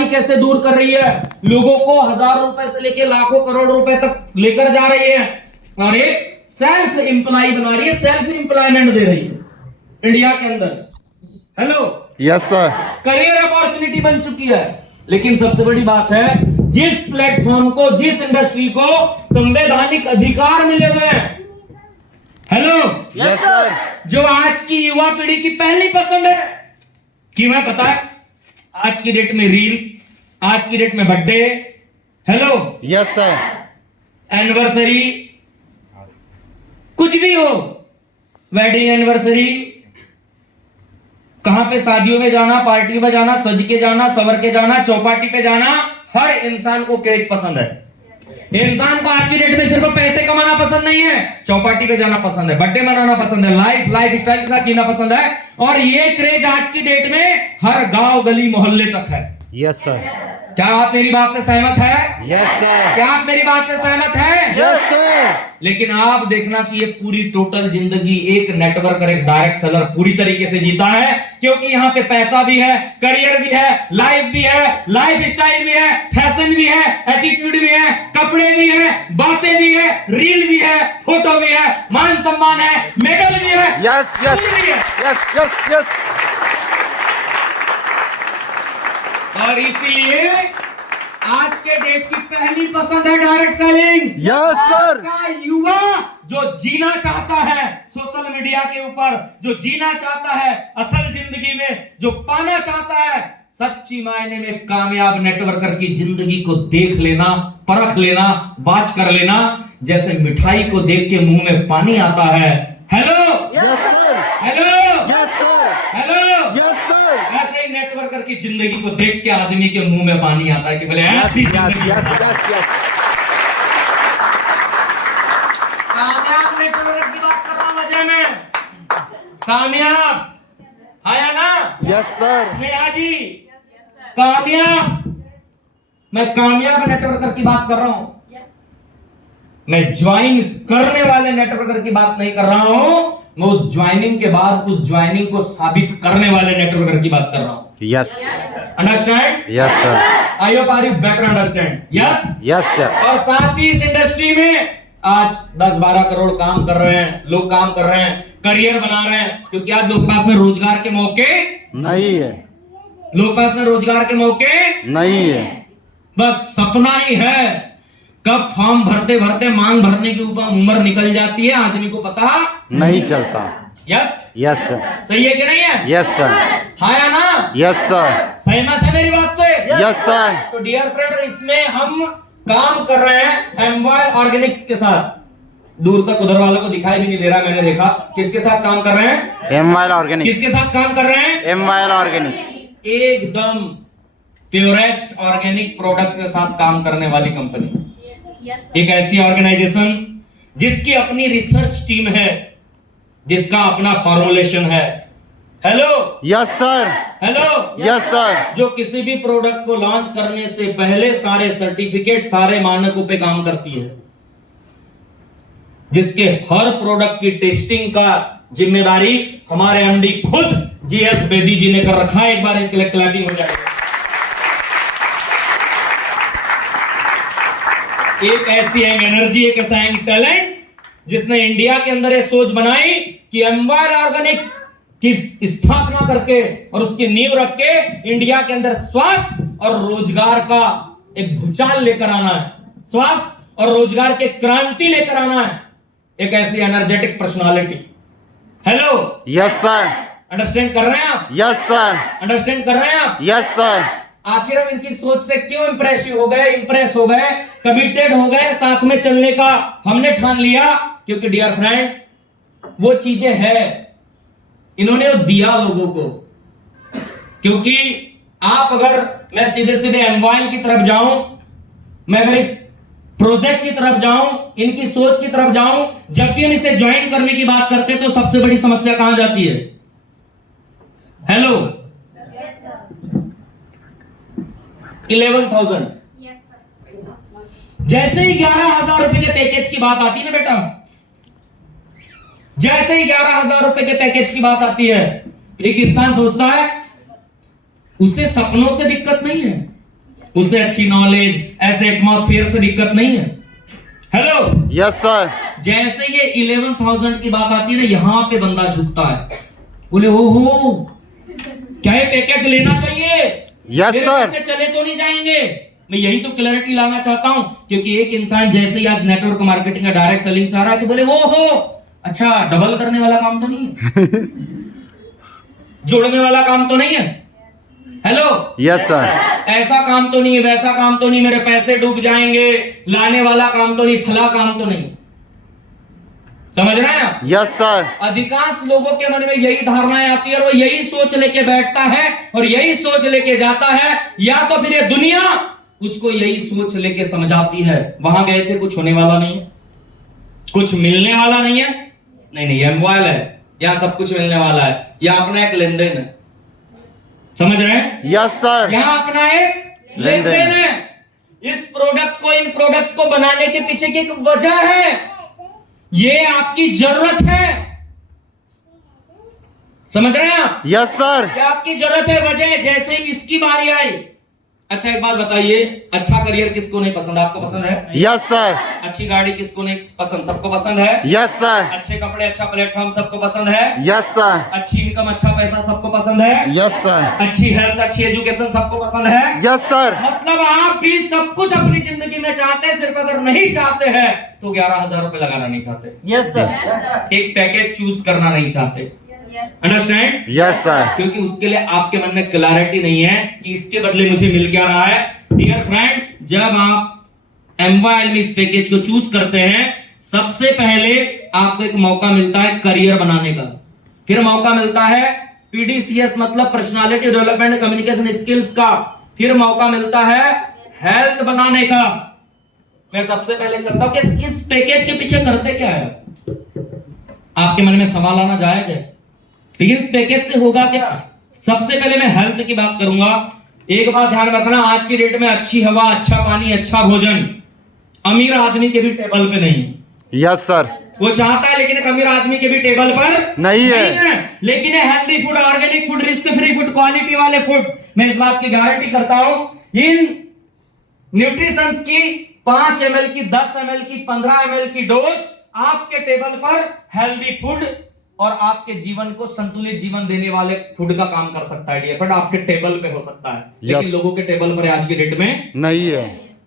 बीमारी कैसे दूर कर रही है, लोगों को हजारों रुपए से लेके लाखों करोड़ रुपए तक लेकर जा रही है और एक सेल्फ एम्प्लॉय बना रही है, सेल्फ एम्प्लॉयमेंट दे रही है इंडिया के अंदर। Hello, yes sir. Career opportunity बन चुकी है। लेकिन सबसे बड़ी बात है, जिस प्लेटफॉर्म को, जिस इंडस्ट्री को संवैधानिक अधिकार मिले हुए हैं, हेलो, यस सर। जो आज की युवा पीढ़ी की पहली पसंद है कि मैं पता है आज की डेट में रील, आज की डेट में birthday, hello, yes sir. Anniversary, कुछ भी हो, वेडिंग एनिवर्सरी, कहां पे शादियों में जाना, पार्टी में जाना, सज के जाना, सवर के जाना, चौपाटी पे जाना, हर इंसान को क्रेज पसंद है। इंसान को आज की डेट में सिर्फ पैसे कमाना पसंद नहीं है, चौपाटी पे जाना पसंद है, बर्थडे मनाना पसंद है, लाइफ स्टाइल के साथ जीना पसंद है। और ये क्रेज आज की डेट में हर गांव गली मोहल्ले तक है। Yes sir. क्या आप मेरी बात से सहमत है? Yes sir. क्या आप मेरी बात से सहमत है? Yes sir. लेकिन आप देखना कि ये पूरी टोटल जिंदगी एक नेटवर्क और एक डायरेक्ट सेलर पूरी तरीके से जीता है, क्योंकि यहां पे पैसा भी है, करियर भी है, लाइफ भी है, लाइफ स्टाइल भी है, फैशन भी है, एटीट्यूड भी है, कपड़े भी है, बातें भी है, रील भी है, फोटो भी है, मान सम्मान है, मेडल भी है, yes yes yes yes yes. और इसीलिए आज के डेट की पहली पसंद है डायरेक्ट सेलिंग। Yes sir. का युवा जो जीना चाहता है सोशल मीडिया के ऊपर, जो जीना चाहता है असल जिंदगी में, जो पाना चाहता है सच्ची मायने में कामयाब नेटवर्कर की जिंदगी को देख लेना, परख लेना, वाच कर लेना, जैसे मिठाई को देख के मुंह में पानी आता है। Hello, yes sir. Hello, yes sir. Hello, yes sir. ऐसे ही नेटवर्कर की जिंदगी को देख के आदमी के मुंह में पानी आता है कि बोले ऐसी जिंदगी। Yes yes yes. कामयाब नेटवर्कर की बात कर रहा हूं वजह में, कामयाब आया ना? Yes sir. नेहा जी, कामयाब, मैं कामयाब नेटवर्कर की बात कर रहा हूं, मैं ज्वाइन करने वाले नेटवर्कर की बात नहीं कर रहा हूं, मैं उस ज्वाइनिंग के बाद उस ज्वाइनिंग को साबित करने वाले नेटवर्कर की बात कर रहा हूं। Yes. Understand? Yes sir. I hope are you back understand? Yes yes sir. और साथ ही इस इंडस्ट्री में आज 10-12 करोड़ काम कर रहे हैं लोग, काम कर रहे हैं, करियर बना रहे हैं, क्योंकि आज लोग के पास में रोजगार के मौके नहीं है। लोग के पास में रोजगार के मौके नहीं है। बस सपना ही है। कब फॉर्म भरते भरते मांग भरने की ऊपर उम्र निकल जाती है आदमी को पता नहीं चलता। Yes, yes sir. सही है कि नहीं है? Yes sir. हाँ या ना? Yes sir. सहमत है मेरी बात से? Yes sir. तो डियर फ्रेंड, इसमें हम काम कर रहे हैं एमवाई ऑर्गेनिक्स के साथ। दूर तक उधर वालों को दिखाई भी नहीं दे रहा, मैंने देखा। किसके साथ काम कर रहे हैं? एमवाइल ऑर्गेनिक। किसके साथ काम कर रहे हैं? एमवाइल ऑर्गेनिक। एकदम प्योरेस्ट ऑर्गेनिक प्रोडक्ट के साथ काम करने वाली कंपनी, एक ऐसी ऑर्गेनाइजेशन जिसकी अपनी रिसर्च टीम है, जिसका अपना फॉर्मुलेशन है। Hello, yes sir. Hello, yes sir. जो किसी भी प्रोडक्ट को लॉन्च करने से पहले सारे सर्टिफिकेट, सारे मानकों पे काम करती है, जिसके हर प्रोडक्ट की टेस्टिंग का जिम्मेदारी हमारे एमडी खुद जीएस बेदी जी ने कर रखा है। एक बार इनके लिए क्लैपिंग हो जाएगी। एक ऐसी एनर्जी, एक ऐसा टैलेंट जिसने इंडिया के अंदर ये सोच बनाई कि एमवाइल ऑर्गेनिक्स की स्थापना करके और उसकी नींव रख के इंडिया के अंदर स्वास्थ्य और रोजगार का एक भूचाल लेकर आना है, स्वास्थ्य और रोजगार के क्रांति लेकर आना है। एक ऐसी energetic personality. Hello, yes sir. Understand कर रहे हैं आप? Yes sir. अंडरस्टैंड कर रहे हैं आप? Yes sir. आखिर हम इनकी सोच से क्यों इंप्रेस हो गए, कमिटेड हो गए, साथ में चलने का हमने ठान लिया, क्योंकि डियर फ्रेंड, वो चीजें है इन्होंने दिया लोगों को। क्योंकि आप अगर, मैं सीधे सीधे एमवाइल की तरफ जाऊं, मैं अगर इस प्रोजेक्ट की तरफ जाऊं, इनकी सोच की तरफ जाऊं, जब भी हम इसे ज्वाइन करने की बात करते हैं तो सबसे बड़ी समस्या कहां जाती है? हेलो, 11,000। जैसे ही 11,000 रुपए के पैकेज की बात आती है ना बेटा, जैसे ही 11,000 रुपए के पैकेज की बात आती है, एक इंसान सोचता है, उसे सपनों से दिक्कत नहीं है, उससे अच्छी नॉलेज, ऐसे एटमॉस्फेयर से दिक्कत नहीं है। हेलो, यस सर, जैसे ये 11,000 की बात आती है ना, यहां पे बंदा झुकता है, बोले हो क्या ये पैकेज लेना चाहिए? यस मेरे सर, पैसे चले तो नहीं जाएंगे? मैं यही तो क्लैरिटी लाना चाहता हूं, क्योंकि एक इंसान जैसे ही आज नेटवर्क मार्केटिंग या डायरेक्ट सेलिंग से आ रहा है तो बोले वो हो, अच्छा डबल करने वाला काम तो नहीं है, जोड़ने वाला काम तो नहीं है। हेलो, यस सर, ऐसा काम तो नहीं है, वैसा काम तो नहीं, मेरे पैसे डूब जाएंगे, लाने वाला काम तो नहीं, फला काम तो नहीं। समझ रहे हैं आप? यस सर, अधिकांश लोगों के मन में यही धारणाएं आती है और वो यही सोच लेके बैठता है और यही सोच लेके जाता है, या तो फिर ये दुनिया उसको यही सोच लेके समझाती है वहां गए थे कुछ होने वाला नहीं है, कुछ मिलने वाला नहीं है। नहीं नहीं, ये मोबाइल है, या सब कुछ मिलने वाला है, या अपना एक लेन देन है। समझ रहे हैं? यस सर, यहां अपना एक लेन देन है। इस प्रोडक्ट को, इन प्रोडक्ट्स को बनाने के पीछे की एक वजह है, ये आपकी जरूरत है। समझ रहे हैं आप? यस सर, क्या आपकी जरूरत है, वजह है। जैसे ही इसकी बारी आई, अच्छा एक बात बताइए, अच्छा करियर किसको नहीं पसंद? आपको पसंद है? यस सर, अच्छी गाड़ी किसको नहीं पसंद? सबको पसंद है। यस सर, अच्छे कपड़े, अच्छा प्लेटफॉर्म सबको पसंद है। यस सर, अच्छी इनकम, अच्छा पैसा सबको पसंद है। यस सर, अच्छी हेल्थ, अच्छी एजुकेशन सबको पसंद है। यस सर, मतलब आप भी सब कुछ अपनी जिंदगी में चाहते हैं, सिर्फ अगर नहीं चाहते हैं तो 11,000 रुपए लगाना नहीं चाहते, यस सर, एक पैकेज चूज करना नहीं चाहते। अंडरस्टैंड? यस सर, क्योंकि उसके लिए आपके मन में क्लैरिटी नहीं है कि इसके बदले मुझे मिल क्या रहा है। डियर फ्रेंड, जब आप एमवाईएल में इस पैकेज को चूज करते हैं, सबसे पहले आपको एक मौका मिलता है करियर बनाने का, फिर मौका मिलता है पीडीसीएस मतलब पर्सनालिटी डेवलपमेंट कम्युनिकेशन स्किल्स का, फिर मौका मिलता है हेल्थ बनाने का। मैं सबसे पहले चलता हूं कि इस पैकेज के पीछे करते क्या है। आपके मन में सवाल आना जायज है, लेकिन इस पैकेज से होगा क्या? सबसे पहले मैं हेल्थ की बात करूंगा। एक बात ध्यान रखना, आज की डेट में अच्छी हवा, अच्छा पानी, अच्छा भोजन अमीर आदमी के भी टेबल पे नहीं है। यस सर, वो चाहता है लेकिन एक अमीर आदमी के भी टेबल पर नहीं है। लेकिन healthy food, organic food, risk free food, quality वाले फूड, मैं इस बात की गारंटी करता हूं, इन न्यूट्रिशंस की 5 ml की, 10 ml की, 15 ml की डोज आपके टेबल पर हेल्दी फूड और आपके जीवन को संतुलित जीवन देने वाले फूड का काम कर सकता है। डियर फ्रेंड, आपके टेबल पे हो सकता है, लेकिन लोगों के टेबल पर आज की डेट में नहीं है।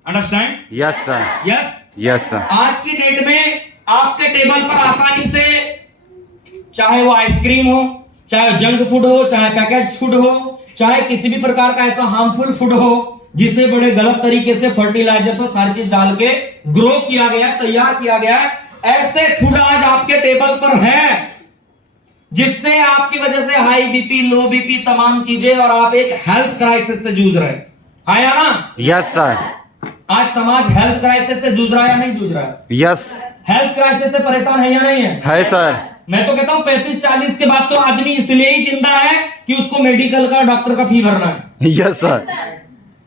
Understand? Yes sir, yes, yes sir, आज की डेट में आपके टेबल पर आसानी से, चाहे वो आइसक्रीम हो, चाहे जंक फूड हो, चाहे पैकेज फूड हो, चाहे किसी भी प्रकार का ऐसा हार्मफुल फूड हो जिसे बड़े गलत तरीके से फर्टिलाइजर और सारी चीज डाल के ग्रो किया गया, तैयार किया गया, ऐसे फूड आज आपके टेबल पर है जिससे आपकी वजह से हाई बीपी, लो बीपी, तमाम चीजें, और आप एक हेल्थ क्राइसिस से जूझ रहे हैं। हाँ या ना? यस सर, आज समाज हेल्थ क्राइसिस से जूझ रहा है या नहीं जूझ रहा है? यस, हेल्थ क्राइसिस से परेशान है या नहीं है सर। मैं तो कहता हूं 35-40 के बाद तो आदमी इसलिए ही जिंदा है कि उसको मेडिकल का, डॉक्टर का फी भरना है। यस सर,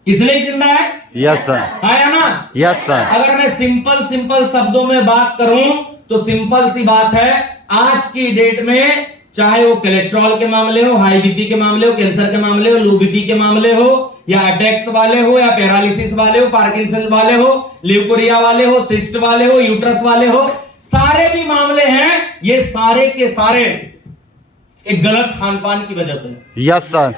इसलिए ही जिंदा है। यस सर, हाँ या ना? यस सर, अगर मैं सिंपल शब्दों में बात करूं तो सिंपल सी बात है, आज की डेट में चाहे वो कोलेस्ट्रॉल के मामले हो, हाई बीपी के मामले हो, कैंसर के मामले हो, लो बीपी के मामले हो, या अटैक्स वाले हो, या पैरालिसिस वाले हो, पार्किंसन वाले हो, ल्यूकोरिया वाले हो, सिस्ट वाले हो, यूट्रस वाले हो, सारे भी मामले हैं, ये सारे के सारे एक गलत खान पान की वजह से। यस सर,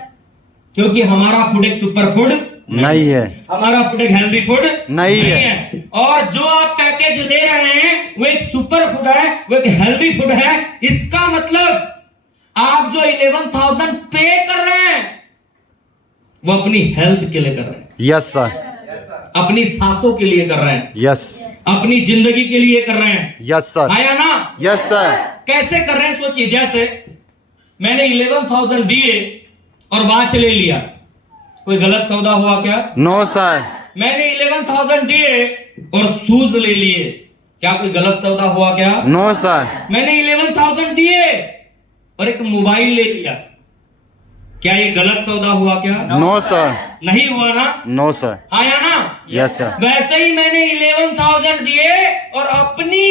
क्योंकि हमारा फूड एक सुपर फूड नहीं है, हमारा फूड एक हेल्दी फूड नहीं है। और जो आप पैकेज ले रहे हैं वो एक सुपर फूड है, वो एक हेल्दी फूड है। इसका मतलब आप जो 11,000 पे कर रहे हैं वो अपनी हेल्थ के लिए कर रहे हैं। यस सर, अपनी सांसों के लिए कर रहे हैं, यस, अपनी जिंदगी के लिए कर रहे हैं। यस सर, आया ना? यस सर, कैसे कर रहे हैं सोचिए। जैसे मैंने 11,000 दिए और वॉच ले लिया, कोई गलत सौदा हुआ क्या? No sir. मैंने 11,000 दिए और शूज ले लिए, क्या कोई गलत सौदा हुआ क्या? No sir. मैंने 11,000 दिए और एक मोबाइल ले लिया, क्या ये गलत सौदा हुआ क्या? नो सर, नहीं हुआ ना? No sir. हाँ या ना? यस सर, वैसे ही मैंने 11,000 दिए और अपनी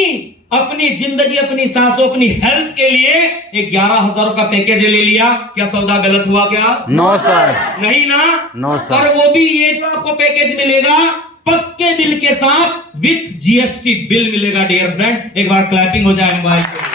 अपनी जिंदगी, अपनी सांसों, अपनी हेल्थ के लिए एक 11,000 का पैकेज ले लिया। क्या सौदा गलत हुआ क्या? No sir. नहीं ना? No sir. और वो भी ये जो आपको पैकेज मिलेगा पक्के बिल के साथ विथ जीएसटी बिल मिलेगा डियर फ्रेंड। एक बार क्लैपिंग हो जाए मोबाइल पे।